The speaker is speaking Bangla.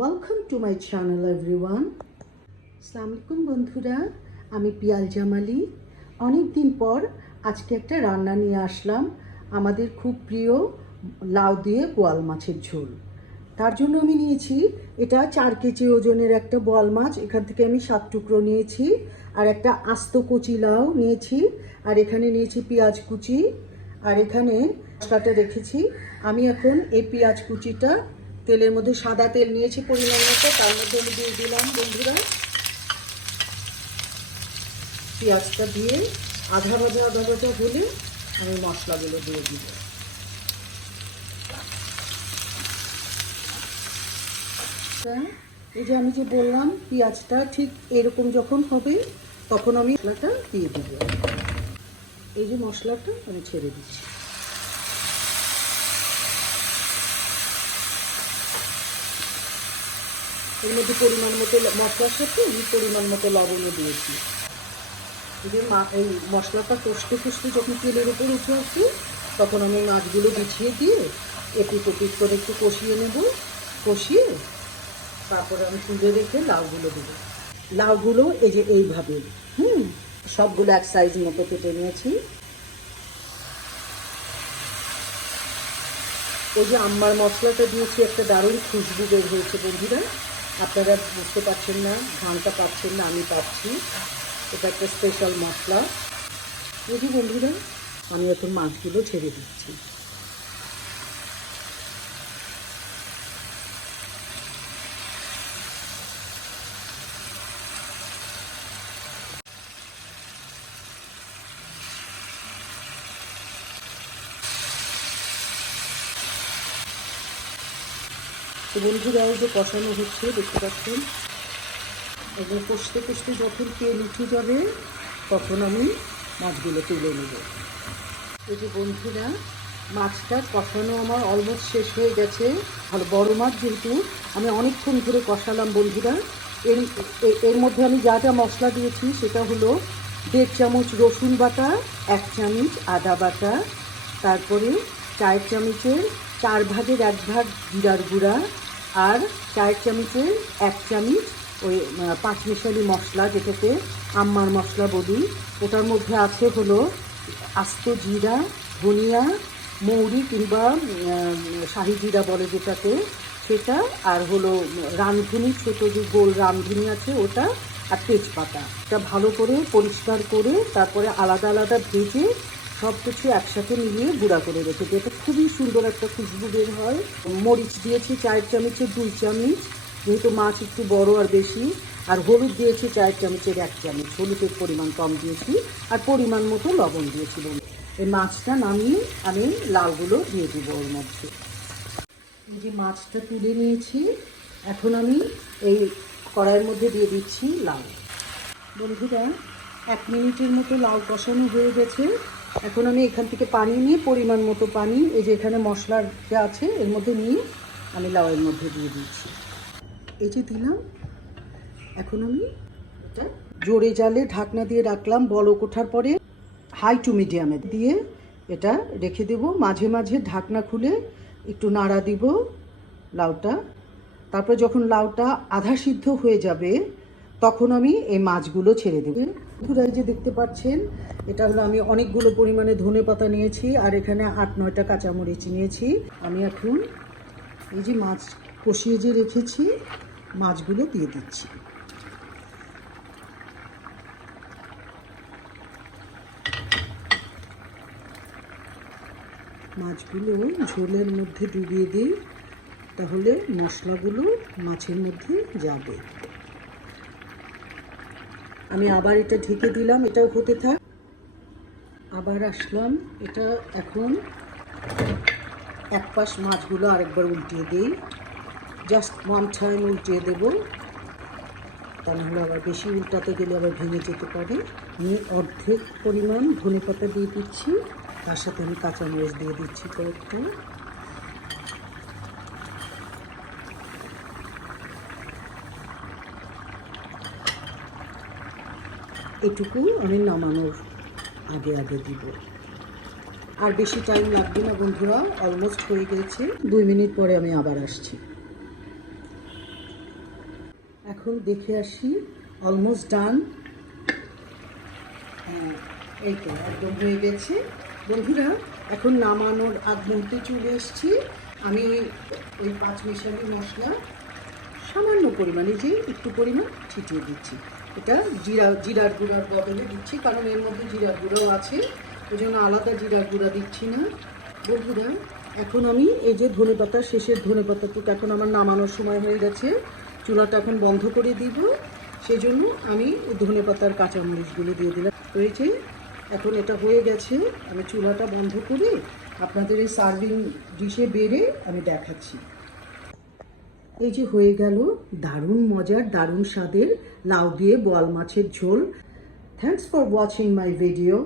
Welcome to my channel everyone. আসসালামু আলাইকুম বন্ধুরা, আমি পিয়াল জামালি। অনেক দিন পর আজকে একটা রান্না নিয়ে আসলাম, আমাদের খুব প্রিয় লাউ দিয়ে বোয়াল মাছের ঝোল। তার জন্য আমি নিয়েছি এটা 4 কেজি ওজনের একটা বোয়াল মাছ, এখান থেকে আমি 7 টুকরো নিয়েছি, আর একটা আস্ত কচি লাউ নিয়েছি, আর এখানে নিয়েছি পেঁয়াজ কুচি, আর এখানে মশলাটা রেখেছি। আমি এখন এই পেঁয়াজ কুচিটা তেলের মধ্যে, সাদা তেল নিয়েছি পরিমাণ মতো, তার মধ্যে আমি দিয়ে দিলাম বন্ধুরা পেঁয়াজটা দিয়ে আধা ভাজা হলে আমি মশলাগুলো দিয়ে দিব। এই যে আমি যে বললাম পেঁয়াজটা ঠিক এরকম যখন হবে তখন আমি মশলাটা দিয়ে দিব। এই যে মশলাটা আমি ছেড়ে দিচ্ছি। এর মধ্যে পরিমাণ মতো মশলার সাথে পরিমাণ মতো লবণও দিয়েছি। এই যে এই মশলাটা কষতে যখন তেলের উপর উঠে আসবে তখন আমি মাছগুলো বিছিয়ে দিয়ে এপিট ওপিট করে একটু কষিয়ে নেব। কষিয়ে তারপরে আমি তুলে রেখে লাউগুলো দেবো। লাউগুলো এই যে এইভাবে সবগুলো এক সাইজ মতো কেটে নিয়েছি। এই যে আম্মার মশলাটা দিয়েছি, একটা দারুণ খুশবু বের হয়েছে বন্ধুরা। আপনারা বুঝতে পারছেন না, ঘ্রাণটা পাচ্ছেন না, আমি পাচ্ছি। এটা একটা স্পেশাল মশলা। এই যে বন্ধুরা আমি এখন মাছগুলো ছেড়ে দিচ্ছি। তো বন্ধুরা এই যে কষানো হচ্ছে দেখতে পাচ্ছেন, এবং কষতে যখন তেল উঠে যাবে তখন আমি মাছগুলো তুলে নেব। এই যে বন্ধুরা মাছটা কষানো আমার অলমোস্ট শেষ হয়ে গেছে। আর বড় মাছ যেহেতু আমি অনেকক্ষণ ধরে কষালাম বন্ধুরা। এর মধ্যে আমি যা যা মশলা দিয়েছি সেটা হলো 1.5 চামচ রসুন বাটা, 1 চামচ আদা বাটা, তারপরে 4 চামচের 4 ভাগের 1 ভাগ জিরার গুঁড়া, আর 4 চামচের 1 চামচ ওই 5 মিশালি মশলা, যেটাকে আম্মার মশলা বলি। ওটার মধ্যে আছে হলো আস্ত জিরা, ধনিয়া, মৌরি কিংবা শাহি জিরা বলে যেটাকে, সেটা, আর হলো রাঁধুনি, ছোটো যে গোল রাঁধুনি আছে ওটা, আর তেজপাতা। এটা ভালো করে পরিষ্কার করে তারপরে আলাদা আলাদা ভেজে সব কিছু একসাথে মিলিয়ে গুঁড়া করে রেখেছি। এটা খুবই সুন্দর একটা খুশবু বের হয়। মরিচ দিয়েছি 4 চামচের 2 চামচ, যেহেতু মাছ একটু বড় আর বেশি। আর হলুদ দিয়েছি 4 চামচের 1 চামচ, হলুদের পরিমাণ কম দিয়েছি, আর পরিমাণ মতো লবণ দিয়েছি। এই মাছটা নামিয়ে আমি লাউগুলো দিয়ে দিব ওর মধ্যে। এই যে মাছটা তুলে নিয়েছি, এখন আমি এই কড়াইয়ের মধ্যে দিয়ে দিচ্ছি লাউ। বন্ধুরা 1 মিনিটের মতো লাউ কষানো হয়ে গেছে। এখন আমি এখান থেকে পানি নিয়ে, পরিমাণ মতো পানি, এই যে এখানে মশলার যা আছে এর মধ্যে নিয়ে আমি লাউয়ের মধ্যে দিয়ে দিচ্ছি। এই যে দিলাম। এখন আমি এটা জোরে জালে ঢাকনা দিয়ে রাখলাম। বলক ওঠার পরে হাই টু মিডিয়ামে দিয়ে এটা রেখে দেব। মাঝে মাঝে ঢাকনা খুলে একটু নাড়া দিব লাউটা। তারপর যখন লাউটা আধা সিদ্ধ হয়ে যাবে তখন আমি এই মাছগুলো ছেড়ে দেব। বন্ধুরা এই যে দেখতে পাচ্ছেন, এটা হলো আমি অনেকগুলো পরিমাণে ধনেপাতা নিয়েছি, আর এখানে 8-9টা কাঁচামরিচ নিয়েছি। আমি এখন এই যে মাছ কষিয়ে যে রেখেছি মাছগুলো দিয়ে দিচ্ছি। মাছগুলো ঝোলের মধ্যে ডুবিয়ে দিই, তাহলে মশলাগুলো মাছের মধ্যে যাবে। আমি আবার এটা ঢেকে দিলাম, এটাও হতে থাক। আবার আসলাম, এটা এখন এক পাশ মাছগুলো আরেকবার উল্টিয়ে দিই, জাস্ট 1 টাইম উল্টিয়ে দেব, তা নাহলে আবার বেশি উল্টাতে গেলে আবার ভেঙে যেতে পারে। আমি অর্ধেক পরিমাণ ধনেপাতা দিয়ে দিচ্ছি, তার সাথে আমি কাঁচামরিচ দিয়ে দিচ্ছি কয়েকটা। এটুকু আমি নামানোর আগে দিব। আর বেশি টাইম লাগবে না বন্ধুরা, অলমোস্ট হয়ে গেছে। 2 মিনিট পরে আমি আবার আসছি। এখন দেখে আসি, অলমোস্ট ডান। এই তো একদম হয়ে গেছে বন্ধুরা। এখন নামানোর আগ মুহূর্তে চলে এসেছি। আমি ওই 5 মেশালি মশলা সামান্য পরিমাণে, যে একটু পরিমাণ ছিটিয়ে দিচ্ছি। এটা জিরার গুঁড়ার বদলে দিচ্ছি, কারণ এর মধ্যে জিরার গুঁড়াও আছে, ওই জন্য আলাদা জিরার গুঁড়া দিচ্ছি না বন্ধুরা। এখন আমি এই যে ধনেপাতা, শেষের ধনেপাতাটুকু এখন আমার নামানোর সময় হয়ে গেছে, চুলাটা এখন বন্ধ করে দিব। সেই জন্য আমি ধনেপাতার কাঁচামরিচগুলো দিয়ে দিলাম। তো এই যে এখন এটা হয়ে গেছে, আমি চুলাটা বন্ধ করে আপনাদের এই সার্ভিং ডিশে বেড়ে আমি দেখাচ্ছি। এই যে হয়ে গেল দারুণ মজার, দারুণ স্বাদের লাউ দিয়ে বোয়াল মাছের ঝোল। Thanks for watching my video.